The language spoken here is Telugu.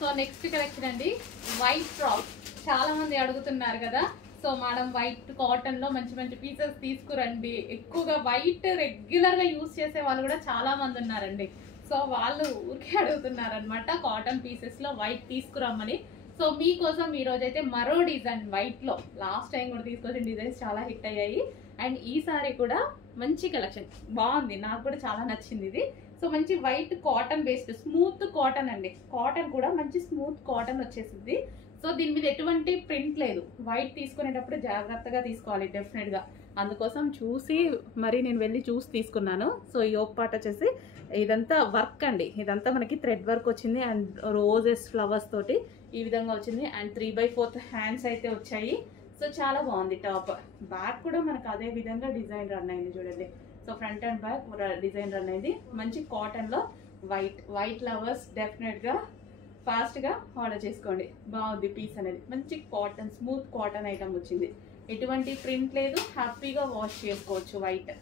సో నెక్స్ట్ కలెక్షన్ అండి వైట్ ఫ్రాక్. చాలా మంది అడుగుతున్నారు కదా, సో మేడం వైట్ కాటన్ లో మంచి మంచి పీసెస్ తీసుకురండి. ఎక్కువగా వైట్ రెగ్యులర్ గా యూజ్ చేసే వాళ్ళు కూడా చాలా మంది ఉన్నారండి. సో వాళ్ళు ఊరికే అడుగుతున్నారు అనమాట కాటన్ పీసెస్ లో వైట్ తీసుకురమ్మని. సో మీకోసం ఈ రోజు అయితే మరో డిజైన్ వైట్ లో, లాస్ట్ టైం కూడా తీసుకొచ్చిన డిజైన్స్ చాలా హిట్ అయ్యాయి. అండ్ ఈసారి కూడా మంచి కలెక్షన్ బాగుంది, నాకు కూడా చాలా నచ్చింది ఇది. సో మంచి white cotton based smooth cotton అండి. కాటన్ కూడా మంచి స్మూత్ కాటన్ వచ్చేసింది. సో దీని మీద ఎటువంటి ప్రింట్ లేదు. వైట్ తీసుకునేటప్పుడు జాగ్రత్తగా తీసుకోవాలి డెఫినెట్ గా. అందుకోసం చూసి మరి నేను వెళ్ళి చూసి తీసుకున్నాను. సో ఈ యోక్ పార్ట్ వచ్చేసి ఇదంతా వర్క్ అండి. ఇదంతా మనకి థ్రెడ్ వర్క్ వచ్చింది అండ్ రోజెస్ ఫ్లవర్స్ తోటి ఈ విధంగా వచ్చింది. అండ్ 3/4 హ్యాండ్స్ అయితే వచ్చాయి. సో చాలా బాగుంది టాప్. బ్యాక్ కూడా మనకు అదే విధంగా డిజైన్ రన్ అయింది చూడండి. So front and back design run అయింది. మంచి కాటన్ లో వైట్ లవర్స్ డెఫినెట్ గా ఫాస్ట్ గా ఆర్డర్ చేసుకోండి. బాగుంది పీస్ అనేది. మంచి కాటన్ స్మూత్ కాటన్ ఐటమ్ వచ్చింది. ఎటువంటి ప్రింట్ లేదు, హ్యాపీగా వాష్ చేసుకోవచ్చు వైట్.